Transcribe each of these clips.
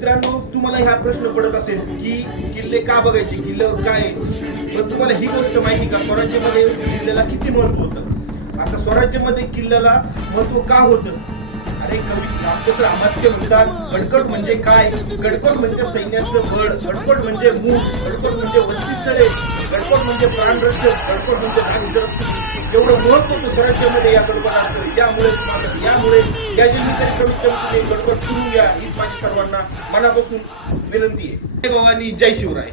मित्रांनो तुम्हाला हा प्रश्न पडत असेल की किल्ले का बघायचे? किल्ल्यावर काय? तर तुम्हाला ही गोष्ट माहिती का? स्वराज्यामध्ये किल्ल्याला किती महत्त्व होतं? आता स्वराज्यामध्ये किल्ल्याला महत्त्व का होतं? अरे कवी आमचं तर अमात्य म्हणतात गडकट म्हणजे काय? गडकट म्हणजे सैन्याचं बळ गडकट म्हणजे मूळ गडकट म्हणजे वैशिष्ट्य गडकट म्हणजे प्राणरक्षक गडकट म्हणजे नागरिक एवढं महत्त्व होतं स्वराज्यामध्ये या असतं. यामुळे यामुळे या जन्मी कमीत कमी तुम्ही सुरू या ही माझी सर्वांना मनापासून विनंती आहे. जय भवानी जय शिवराय.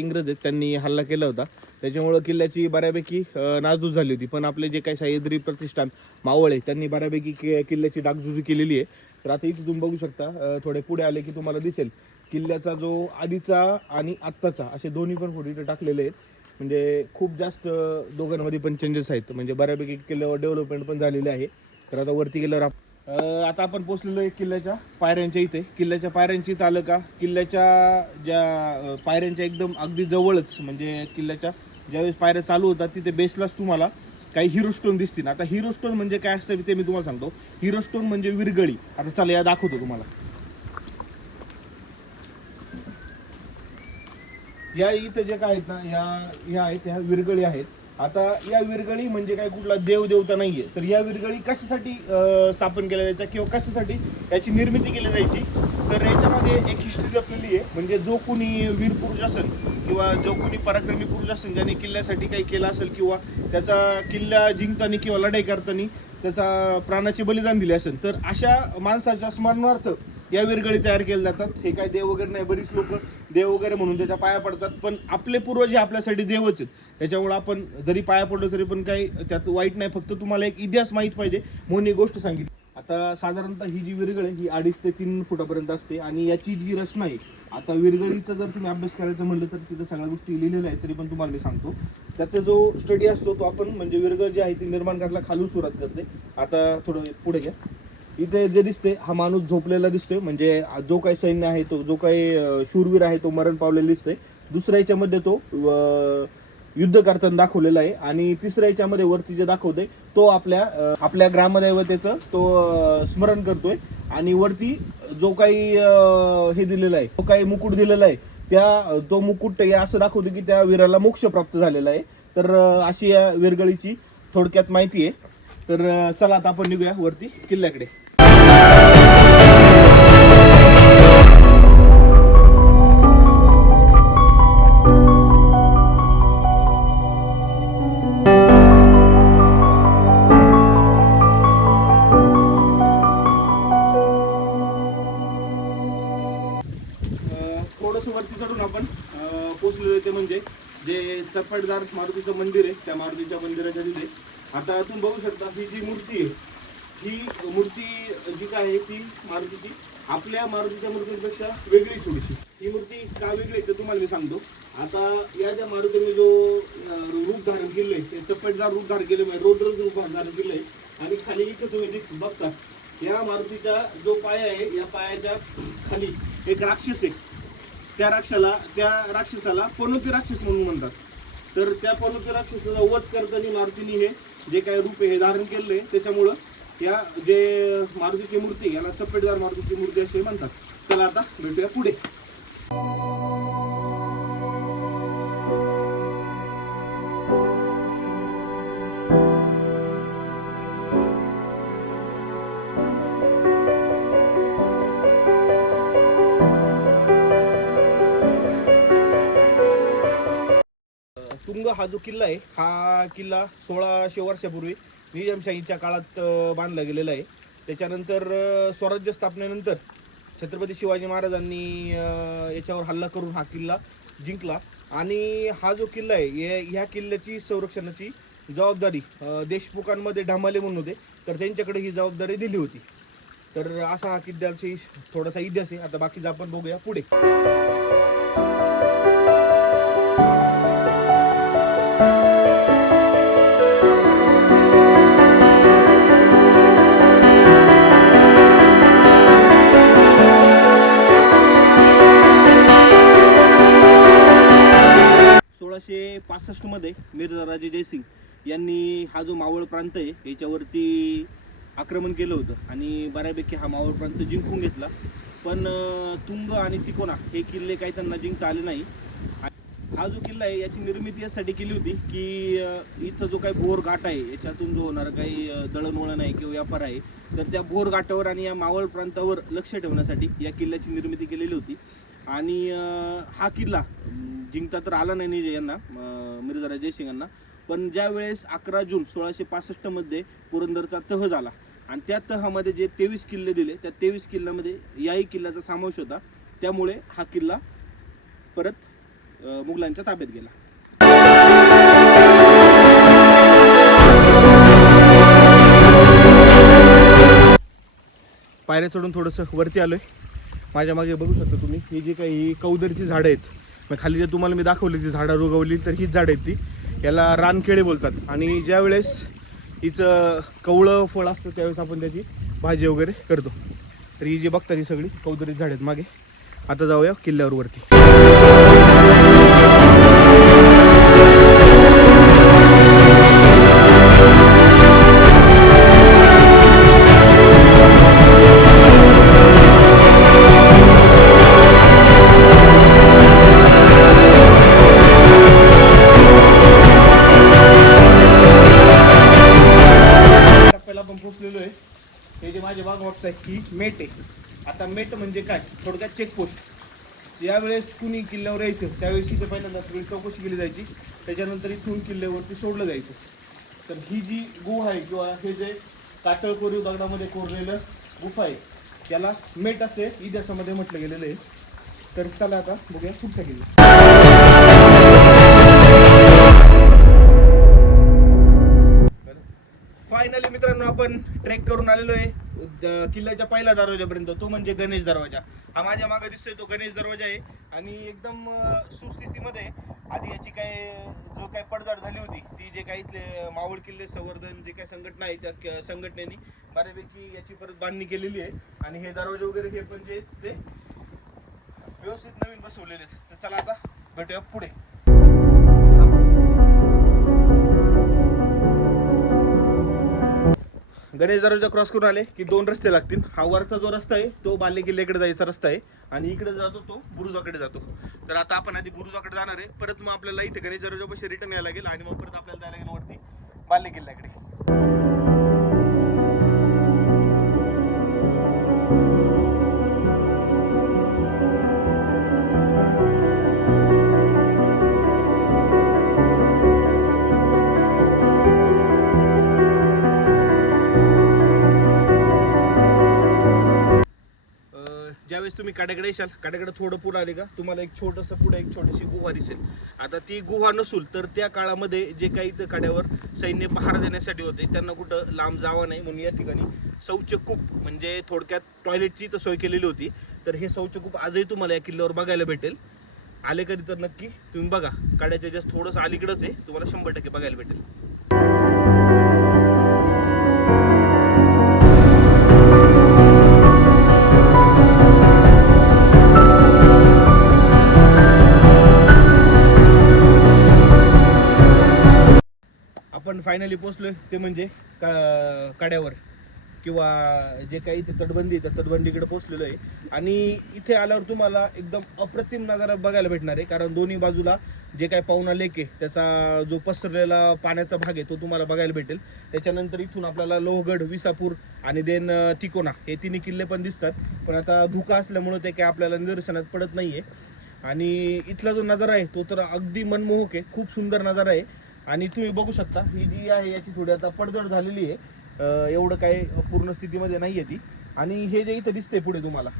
इंग्रज आहेत त्यांनी हल्ला केला होता. त्याच्यामुळं किल्ल्याची बऱ्यापैकी नाजूक नासधूस झाली होती. पण आपले जे काही सह्याद्री प्रतिष्ठान मावळे त्यांनी बऱ्यापैकी कि- किल्ल्याची डागजुजी केलेली आहे. तर आता इथे तुम्ही बघू शकता थोडे पुढे आले की तुम्हाला दिसेल. किल्ल्याचा जो आधीचा आणि आत्ताचा असे दोन्ही पण फोटो इथे टाकलेले आहेत. म्हणजे खूप जास्त दोघांमध्ये पण चेंजेस आहेत. म्हणजे बऱ्यापैकी किल्ल्यावर डेव्हलपमेंट पण झालेली आहे. तर आता वरती गेल्यावर आप- आता आपण पोचलेलो आहे किल्ल्याच्या पायऱ्यांच्या इथे. किल्ल्याच्या पायऱ्यांची इथं आलं का? किल्ल्याच्या ज्या पायऱ्यांच्या एकदम अगदी जवळच म्हणजे किल्ल्याच्या ज्यावेळेस पायऱ्या चालू होतात तिथे बेसलाच तुम्हाला काही हिरो स्टोन दिसतील. आता हिरो स्टोन म्हणजे काय असतं ते मी तुम्हाला सांगतो. हिरो स्टोन म्हणजे विरगळी आता चला या दाखवतो तुम्हाला. या इथं जे काय आहेत ना या ह्या आहेत ह्या विरगळी आहेत. आता या विरगळी म्हणजे काय कुठला देव देवता नाहीये. तर या विरगळी कशासाठी स्थापन केल्या जायच्या किंवा कशासाठी याची निर्मिती केली जायची? तर याच्यामध्ये एक हिस्ट्री जपलेली आहे म्हणजे जो कोणी वीर पुरुष असेल किंवा जो कोणी पराक्रमी पुरुष असेल ज्याने किल्ल्यासाठी काही केलं असेल किंवा त्याचा किल्ला जिंकताना किंवा लढाई करताना त्याचा प्राणाचे बलिदान दिले असेल तर अशा माणसाच्या स्मरणार्थ या विरगळी तयार केल्या जातात. हे काय देव वगैरे नाही बरीच लोक देव वगैरे म्हणून त्याच्या पाया पडतात. पण आपले पूर्वज हे आपल्यासाठी देवच आहेत. त्याच्यामुळे आपण जरी पाया पडलो तरी पण काही त्यात वाईट नाही. फक्त तुम्हाला एक इतिहास माहीत पाहिजे म्हणून एक गोष्ट सांगितली. आता साधारणतः ही जी विरगळ आहे ही अडीच ते तीन फुटापर्यंत असते आणि याची जी रचना आहे आता विरगळीचा जर तुम्ही अभ्यास करायचं म्हणलं तर तिथं सगळ्या गोष्टी लिहिलेल्या आहेत तरी पण तुम्हाला मी सांगतो. त्याचा जो स्टडी असतो तो आपण म्हणजे विरगळ जी आहे ती निर्माण करायला खालून सुरुवात करते. आता थोडं पुढे घ्या. इथे जे दिसते हा माणूस झोपलेला दिसतोय. म्हणजे जो काही सैन्य आहे तो जो काही शूरवीर आहे तो मरण पावलेला दिसतोय. दुसऱ्या याच्यामध्ये तो अं, युद्ध करताना दाखवलेला आहे. आणि तिसऱ्या याच्यामध्ये वरती जे दाखवतोय तो आपल्या आपल्या ग्रामदैवतेचं तो स्मरण करतोय. आणि वरती जो काही हे दिलेला आहे तो काही मुकुट दिलेला आहे त्या तो मुकुट हे असं दाखवतो की त्या वीराला मोक्ष प्राप्त झालेला आहे. तर अशी या विरगळीची थोडक्यात माहिती आहे. तर चला आता आपण निघूया वरती किल्ल्याकडे. चपटदार मारुतीचं मंदिर आहे. त्या मारुतीच्या मंदिराच्या तिथे. आता तुम्ही बघू शकता ही जी मूर्ती आहे ही मूर्ती जी काय आहे ती मारुतीची आपल्या मारुतीच्या मूर्तीपेक्षा वेगळी थोडीशी. ही मूर्ती का वेगळी आहे ते तुम्हाला मी सांगतो. आता या ज्या मारुतीने जो रूप धारण केलंय ते चपटदार रूप धारण केलं म्हणजे रोड रूप धारण केलंय आणि खाली इथं तुम्ही दिस- बघता या मारुतीचा जो पाया आहे या पायाच्या खाली एक राक्षस आहे. त्या राक्षाला त्या राक्षसाला कोणती राक्षस म्हणून म्हणतात. तर त्या पनोती राक्षसाचा वध करताना मारुतीने हे जे काही रूप हे धारण केलेलं आहे. त्याच्यामुळं या जे मारुतीची मूर्ती याला चपेटदार मारुतीची मूर्ती असे म्हणतात. चला आता भेटूया पुढे. तुंग हा जो किल्ला आहे हा किल्ला सोळाशे वर्षापूर्वी निजामशाहीच्या काळात बांधला गेलेला आहे. त्याच्यानंतर स्वराज्य स्थापनेनंतर छत्रपती शिवाजी महाराजांनी याच्यावर हल्ला करून हा किल्ला जिंकला. आणि हा जो किल्ला आहे या- ह्या किल्ल्याची संरक्षणाची जबाबदारी देशमुखांमध्ये ढामाले म्हणून होते तर त्यांच्याकडे ही जबाबदारी दिली होती. तर असा हा किल्ल्याची थोडासा इतिहास आहे. आता बाकीचा आपण बघूया पुढे. पासष्टमध्ये मिर्झा राजे जयसिंग यांनी हा जो मावळ प्रांत आहे याच्यावरती आक्रमण केलं होतं. आणि बऱ्यापैकी हा मावळ प्रांत जिंकून घेतला. पण तुंग आणि तिकोना हे किल्ले काही त्यांना जिंकता आले नाही. हा जो किल्ला आहे याची निर्मिती यासाठी केली होती की इथं जो काही बोरघाट आहे याच्यातून जो होणारा काही दळणवळण आहे किंवा व्यापार आहे तर त्या बोरघाटावर आणि या मावळ प्रांतावर लक्ष ठेवण्यासाठी या किल्ल्याची निर्मिती केलेली होती. आणि हा किल्ला जिंकता तर आला नाही निजय यांना मिर्झा जयसिंग यांना पण ज्या वेळेस अकरा जून सोळाशे पासष्टमध्ये पुरंदरचा तह झाला आणि त्या तहामध्ये जे तेवीस किल्ले दिले त्या तेवीस किल्ल्यामध्ये याही किल्ल्याचा समावेश होता. त्यामुळे हा किल्ला परत मुघलांच्या ताब्यात गेला. पायऱ्या चढून थोडंसं वरती आलोय. माझ्या मागे बघू शकता तुम्ही ही जी काही कौदरची झाडं आहेत मग खाली जे तुम्हाला मी दाखवली जी झाडं रुगवली तर हीच झाडं आहेत ती. याला रानकेळे बोलतात. आणि ज्या वेळेस हिचं कवळं फळ असतं त्यावेळेस आपण त्याची भाजी वगैरे करतो. तर ही जी बघतात ही सगळी कौदरीची झाडं आहेत मागे. आता जाऊया किल्ल्यावर असतं ही मेट आहे. आता मेट म्हणजे काय? थोडक्यात चेकपोस्ट यावेळेस कुणी किल्ल्यावर यायचं त्यावेळेस इथे पहिल्यांदा सगळी चौकशी केली जायची. त्याच्यानंतर इथून किल्ल्यावरती सोडलं जायचं. तर ही जी गुहा आहे किंवा हे जे कातळ कोरीव दगडामध्ये कोरलेलं गुफा आहे त्याला मेट असे इतिहासामध्ये म्हटलं गेलेलं आहे. तर चला आता बघूया पुढच्या किल्ला फायनली मित्रांनो आपण ट्रेक करून आलेलो आहे. द- किल्ल्याच्या पहिल्या दरवाजापर्यंत. तो म्हणजे गणेश दरवाजा. हा माझ्या मागे दिसतोय तो गणेश दरवाजा आहे. आणि एकदम सुस्थितीमध्ये आधी याची काय जो काय पडझड झाली होती ती जे काही इथले मावळ किल्ले संवर्धन जे काही संघटना आहे त्या संघटनेने बऱ्यापैकी याची परत बांधणी केलेली आहे. आणि हे दरवाजे वगैरे हे पण जे ते व्यवस्थित नवीन बसवलेले आहेत. तर चला आता भेटूया पुढे. गणेश दरवाजा क्रॉस करून आले की दोन रस्ते लागतील. हा वरचा जो रस्ता आहे तो बाल्य किल्ल्याकडे जायचा रस्ता आहे. आणि इकडे जातो तो बुरुजाकडे जातो. तर आता आपण आधी बुरुजाकडे जाणार आहे. परत मग आपल्याला इथे गणेश दरवाजापाशी रिटर्न यायला लागेल आणि मग परत आपल्याला जायला लागेल वरती बाल्य किल्ल्याकडे तुम्ही काड्याकडे येशाल. काड्याकडे थोडं पुढं आले का तुम्हाला एक छोटंसं पुढे एक छोटीशी गुहा दिसेल. आता ती गुहा नसूल तर त्या काळामध्ये जे काही इथं काड्यावर सैन्य पहारा देण्यासाठी होते त्यांना कुठं लांब जावं नाही. म्हणून या ठिकाणी शौचकूप म्हणजे थोडक्यात टॉयलेटची तर सोय केलेली होती. तर हे शौचकूप आजही तुम्हाला या किल्ल्यावर बघायला भेटेल. आले कधी तर नक्की तुम्ही बघा. काड्याच्या जस्ट थोडंसं अलीकडंच आहे. तुम्हाला शंभर टक्के बघायला भेटेल. फायनली पोचलोय ते म्हणजे का काड्यावर. किंवा जे काही इथे तटबंदी आहे त्या तटबंदीकडे पोचलेलो आहे. आणि इथे आल्यावर तुम्हाला एकदम अप्रतिम नजारा बघायला भेटणार आहे. कारण दोन्ही बाजूला जे काही पाहुणा लेक आहे त्याचा जो पसरलेला पाण्याचा भाग आहे तो तुम्हाला बघायला भेटेल. त्याच्यानंतर इथून आपल्याला लोहगड विसापूर आणि देन तिकोना हे तिन्ही किल्ले पण दिसतात. पण आता धुका असल्यामुळं ते काही आपल्याला निदर्शनात पडत नाही आहे आणि इथला जो नजारा आहे तो तर अगदी मनमोहक आहे. खूप सुंदर नजारा आहे. आणि तुम्ही बघू शकता ही जी आहे याची थोडी आता पडझड झालेली आहे. अं, एवढं काय पूर्ण स्थितीमध्ये नाही आहे ती. आणि हे जे इथं दिसते पुढे तुम्हाला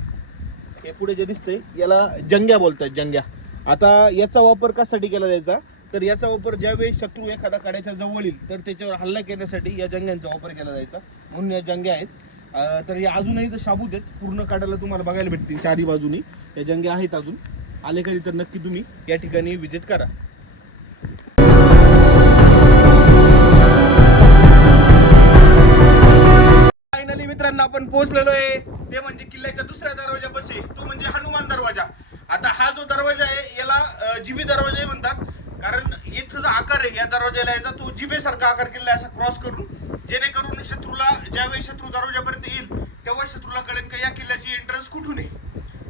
हे पुढे जे दिसते याला जंग्या बोलतात जंग्या. आता याचा वापर कशासाठी केला जायचा? तर याचा वापर ज्यावेळेस शत्रू एखादा काढायच्या जवळ येईल तर त्याच्यावर हल्ला करण्यासाठी या जंग्यांचा वापर केला जायचा. म्हणून या जंग्या आहेत. अं, तर या अजूनही तर शाबूत आहेत. पूर्ण काढायला तुम्हाला बघायला भेटतील. चारी बाजूनी. या जंग्या आहेत अजून. आले कधी तर नक्की तुम्ही या ठिकाणी विजिट करा. मित्रांनो आपण पोहोचलेलो आहे. ते म्हणजे किल्ल्याच्या दुसऱ्या दरवाजापाशी. तो म्हणजे हनुमान दरवाजा. आता हा जो दरवाजा आहे याला जिबी दरवाजाही म्हणतात. कारण इथं जो आकार आहे या दरवाजाला याचा तो जिबेसारखा आकार केलेला असा क्रॉस करून. जेणेकरून शत्रूला ज्यावेळी शत्रू दरवाजापर्यंत येईल तेव्हा शत्रूला कळेल का या किल्ल्याची एंट्रन्स कुठून आहे.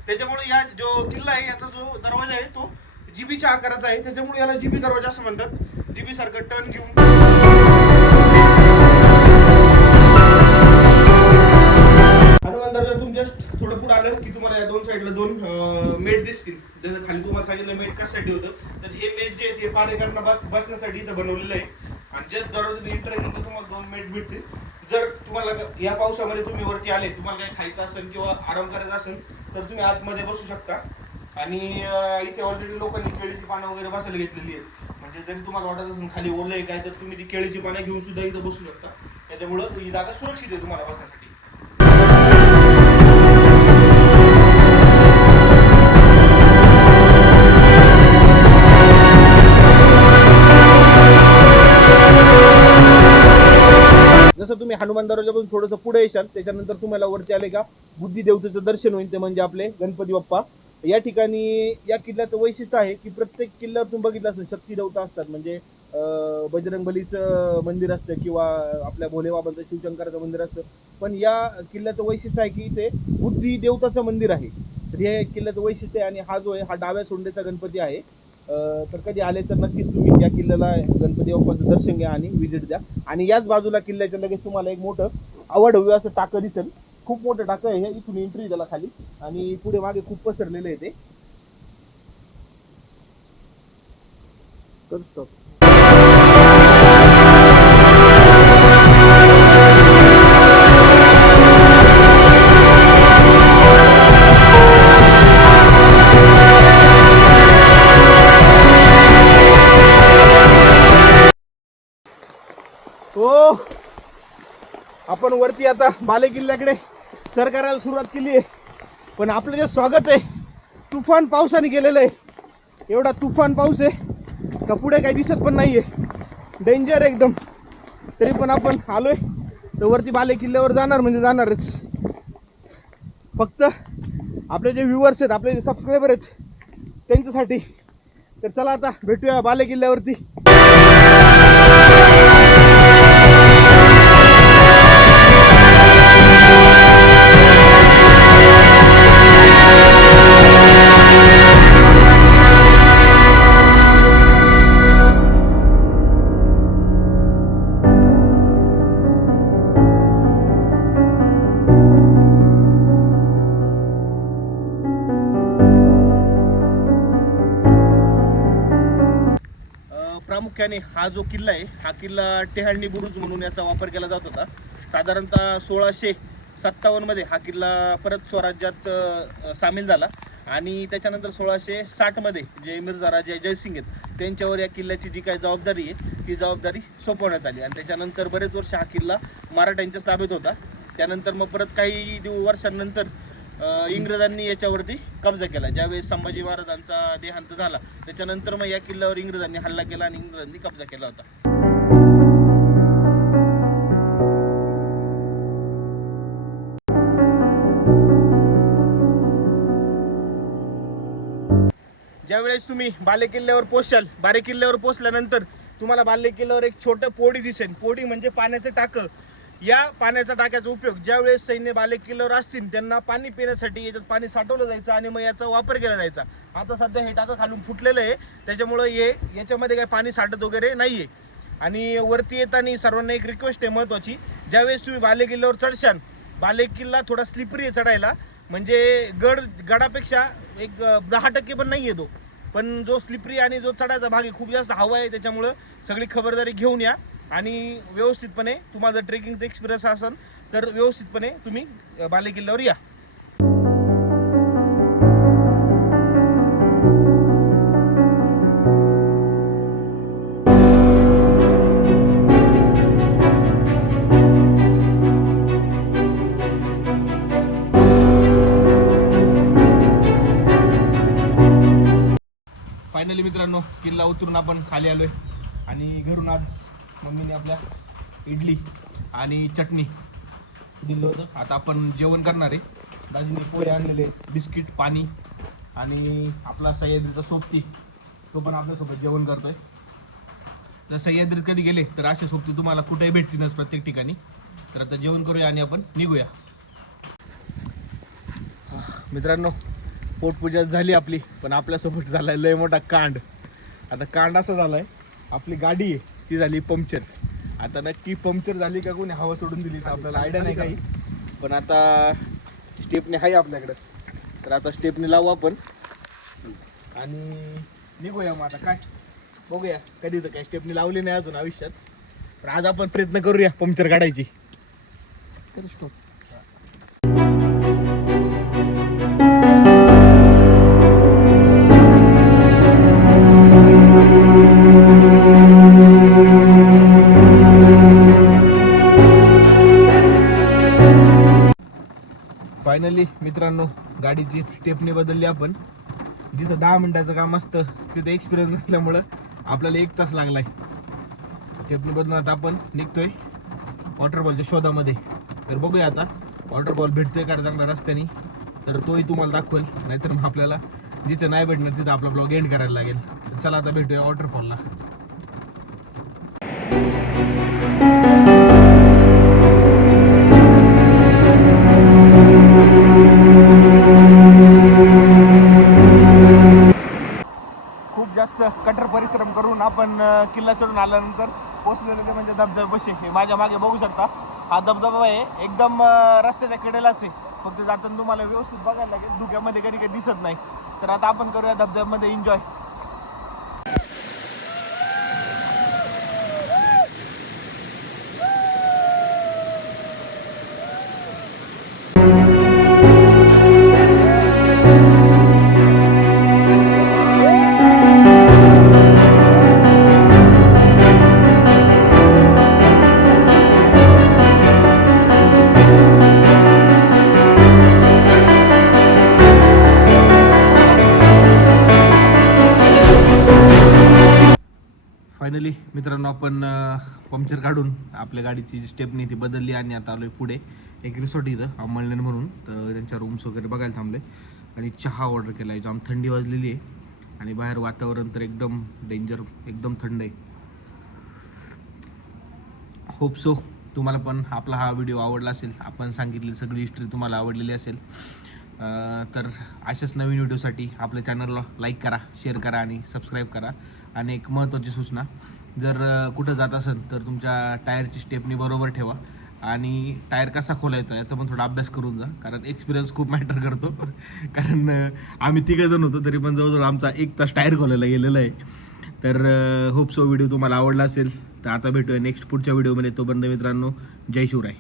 त्याच्यामुळे या जो किल्ला आहे याचा जो दरवाजा आहे तो जिबीच्या आकाराचा आहे. त्याच्यामुळे याला जिबी दरवाजा असं म्हणतात. जिबीसारखं टर्न घेऊन. जस्ट थोडं पुढे आलं की तुम्हाला या दोन साईडला दोन मेट दिसतील. जसं खाली तुम्हाला सांगितलं मेट कशासाठी होतं तर हे मेट जे आहेत हे पारेकरांना बस बसण्यासाठी इथं बनवलेलं आहे. आणि जस्ट दरवाजा एंटर केलं तर तुम्हाला दोन मेट भेटतील. जर तुम्हाला या पावसामध्ये तुम्ही वरती आले तुम्हाला काही खायचं असेल किंवा आराम करायचा असेल तर तुम्ही आतमध्ये बसू शकता. आणि इथे ऑलरेडी लोकांनी केळीची पानं वगैरे बसायला घेतलेली आहेत. म्हणजे जरी तुम्हाला वाटत असेल खाली ओरलं आहे काय तर तुम्ही ती केळीची पानं घेऊन सुद्धा इथं बसू शकता. त्याच्यामुळं ही जागा सुरक्षित आहे तुम्हाला बसण्यासाठी तुम्ही हनुमान दरवाजापासून थोडंसं पुढे येशाल. त्याच्यानंतर तुम्हाला वरती आले का बुद्धी देवतेचं दर्शन होईल ते म्हणजे आपले गणपती बाप्पा. या ठिकाणी या किल्ल्याचं वैशिष्ट्य आहे की प्रत्येक किल्ल्यावर तुम्ही बघितलं असेल शक्ती देवता असतात. म्हणजे अं, बजरंग बलीचं मंदिर असतं किंवा आपल्या भोलेबाबांचं शिवशंकराचं मंदिर असतं. पण या किल्ल्याचं वैशिष्ट्य आहे की इथे बुद्धी देवताचं मंदिर आहे. तर हे किल्ल्याचं वैशिष्ट्य आहे आणि हा जो आहे हा डाव्या सोंडेचा गणपती आहे. तर कधी आले तर नक्कीच तुम्ही या किल्ल्याला गणपती बाप्पाचं दर्शन घ्या आणि व्हिजिट द्या. आणि याच बाजूला किल्ल्याच्या लगेच तुम्हाला एक मोठं आवड हवी असं टाकं दिसेल. खूप मोठं टाकं आहे हे. इथून एंट्री त्याला खाली. आणि पुढे मागे खूप पसरलेलं आहे ते. कर. हो आपण वरती आता बाले किल्ल्याकडे सर करायला सुरुवात केली आहे. पण आपलं जे स्वागत आहे तुफान पावसाने गेलेलं आहे. एवढा तुफान पाऊस आहे का पुढे काही दिसत पण नाहीये. डेंजर एकदम. तरी पण आपण आलोय. तर वरती बाले किल्ल्यावर जाणार म्हणजे जाणारच. फक्त आपले जे व्ह्युअर्स आहेत आपले जे सबस्क्रायबर आहेत त्यांच्यासाठी. तर चला आता भेटूया बाले किल्ल्यावरती. प्रामुख्याने हा जो किल्ला आहे हा किल्ला टेहांडी बुरुज म्हणून याचा वापर केला जात होता. साधारणतः सोळाशे सत्तावन्नमध्ये हा किल्ला परत स्वराज्यात सामील झाला. आणि त्याच्यानंतर सोळाशे साठमध्ये जे मिर्झा राजे जयसिंग आहेत त्यांच्यावर या किल्ल्याची जी काही जबाबदारी आहे ती जबाबदारी सोपवण्यात आली. आणि त्याच्यानंतर बरेच वर्ष हा किल्ला मराठ्यांच्या ताब्यात होता. त्यानंतर मग परत काही दिव वर्षांनंतर इंग्रजांनी याच्यावरती कब्जा केला. ज्यावेळेस संभाजी महाराजांचा देहांत झाला त्याच्यानंतर मग या किल्ल्यावर इंग्रजांनी हल्ला केला आणि इंग्रजांनी कब्जा केला होता. ज्यावेळेस तुम्ही बाले किल्ल्यावर पोचाल बाले किल्ल्यावर पोचल्यानंतर तुम्हाला बाले किल्ल्यावर एक छोटं पोडी दिसेल पोडी म्हणजे पाण्याचं टाकं. या पाण्याच्या टाक्याचा उपयोग ज्यावेळेस सैन्य बाले किल्ल्यावर असतील त्यांना पाणी पिण्यासाठी याच्यात पाणी साठवलं जायचं आणि मग याचा वापर केला जायचा. आता सध्या हे टाकं खालून फुटलेलं आहे. त्याच्यामुळं हे याच्यामध्ये काही पाणी साठत वगैरे नाही आहे आणि वरती येताना सर्वांना एक रिक्वेस्ट आहे महत्त्वाची ज्यावेळेस तुम्ही बाले किल्ल्यावर बालेकिल्ला बाले किल्ला थोडा स्लिपरी आहे चढायला. म्हणजे गड गडापेक्षा एक दहा टक्के पण नाही येतो पण जो स्लिपरी आणि जो चढायचा भाग आहे खूप जास्त हवा आहे त्याच्यामुळं सगळी खबरदारी घेऊन या. आणि व्यवस्थितपणे तुम्हाला जर ट्रेकिंगचा एक्सपिरियन्स असेल तर व्यवस्थितपणे तुम्ही बालेकिल्ल्यावर बाले किल्ल्यावर या. फायनली मित्रांनो किल्ला उतरून आपण खाली आलोय. आणि घरून आज मम्मीने आपल्या इडली आणि चटणी दिलं होतं. आता आपण जेवण करणार आहे. दाजीने पोहे आणलेले बिस्किट पाणी आणि आपला सह्याद्रीचा सोबती. तो पण आपल्यासोबत जेवण करतोय. जर सह्याद्रीत कधी गेले तर असे सोबती तुम्हाला कुठेही भेटतीलच प्रत्येक ठिकाणी. तर आता जेवण करूया आणि आपण निघूया. मित्रांनो पोटपूजा झाली आपली पण आपल्यासोबत झाला आहे लय मोठा कांड. आता कांड असा आहे आपली गाडी आहे. ती झाली पंक्चर. आता नक्की पंक्चर झाली का कोणी हवा सोडून दिली तर आपल्याला आयडिया नाही काही. पण आता स्टेपने आहे आपल्याकडं. तर आता स्टेपने लावू आपण. आणि निघूया मग आता काय? बघूया. कधी तर काय? स्टेपने लावली नाही अजून आयुष्यात. पण आज आपण प्रयत्न करूया पंक्चर काढायची. करू स्टॉप फायनली मित्रांनो गाडीची स्टेपने बदलली आपण. जिथं दहा मिनिटाचं काम असतं तिथं एक्सपिरियन्स नसल्यामुळं आपल्याला एक तास लागलाय. स्टेपने बदलून आता आपण निघतोय वॉटरबॉलच्या शोधामध्ये. तर बघूया आता वॉटरबॉल भेटतोय का चांगला रस्त्याने? तर तोही तुम्हाला दाखवेल नाहीतर मग आपल्याला जिथं नाही भेटणार तिथं आपला ब्लॉग एंड करायला लागेल. चला आता भेटूया वॉटरफॉलला परिश्रम आपण किल्ला चढून आल्यानंतर पोचलेले ते म्हणजे धबधबे हे माझ्या मागे बघू शकता. हा धबधबा आहे. एकदम रस्त्याच्या कडेलाच आहे. फक्त जाताना तुम्हाला व्यवस्थित बघायला लागेल. धुक्यामध्ये कधी काही दिसत नाही. तर आता आपण करूया धबधब्यामध्ये एन्जॉय मित्रांनो आपण पंक्चर काढून आपल्या गाडीची जी स्टेपनी ती बदलली आणि आता आलोय पुढे एक रिसॉर्ट इथं अमळनेर म्हणून. तर त्यांच्या रूम्स वगैरे बघायला थांबले आणि चहा ऑर्डर केला आहे जाम थंडी वाजलेली आहे. आणि बाहेर वातावरण तर एकदम डेंजर एकदम थंड आहे. होप सो तुम्हाला पण आपला हा व्हिडिओ आवडला असेल. आपण सांगितली सगळी हिस्ट्री तुम्हाला आवडलेली असेल. तर अशाच नवीन व्हिडिओसाठी आपल्या चॅनलला लाईक करा शेअर करा आणि सबस्क्राईब करा. आणि एक महत्त्वाची सूचना जर कुठं जात असेल तर तुमच्या टायरची स्टेपनी बरोबर ठेवा. आणि टायर कसा खोलायचा याचा पण थोडा अभ्यास करून जा. कारण एक्सपिरियन्स खूप मॅटर करतो. कारण आम्ही तिघंजण होतो तरी पण जवळजवळ आमचा एक तास टायर खोलायला गेलेला आहे. तर होप सो व्हिडिओ तुम्हाला आवडला असेल. तर आता भेटूया नेक्स्ट पुढच्या व्हिडिओमध्ये तोपर्यंत मित्रांनो जय शिवराय.